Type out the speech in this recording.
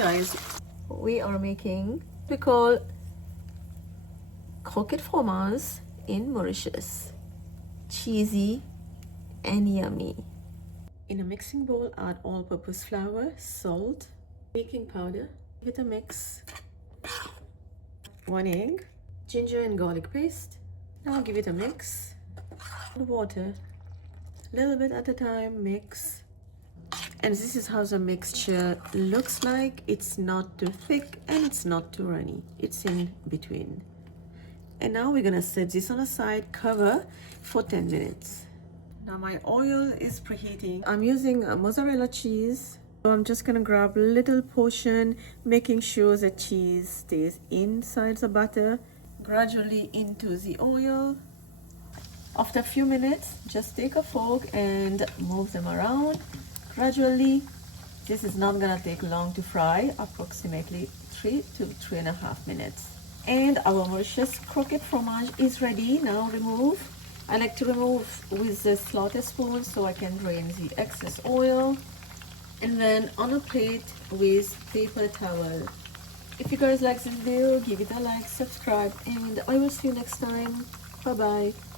guys, we are making we call Croquet Fromage in Mauritius. Cheesy and yummy. In a mixing bowl, add all-purpose flour, salt, baking powder. Give it a mix. 1 egg, ginger and garlic paste. Now give it a mix. Water, a little bit at a time, mix. And this is how the mixture looks like. It's not too thick and it's not too runny. It's in between. And now we're gonna set this on a side, cover for 10 minutes. Now my oil is preheating. I'm using a mozzarella cheese. So I'm just gonna grab a little portion, making sure the cheese stays inside the butter, gradually into the oil. After a few minutes, just take a fork and move them around gradually. This is not gonna take long to fry, approximately 3 to 3.5 minutes. And our Mauritius croquet fromage is ready. Now remove. I like to remove with the slaughter spoon so I can drain the excess oil. And then on a plate with paper towel. If you guys like this video, give it a like, subscribe, and I will see you next time. Bye bye.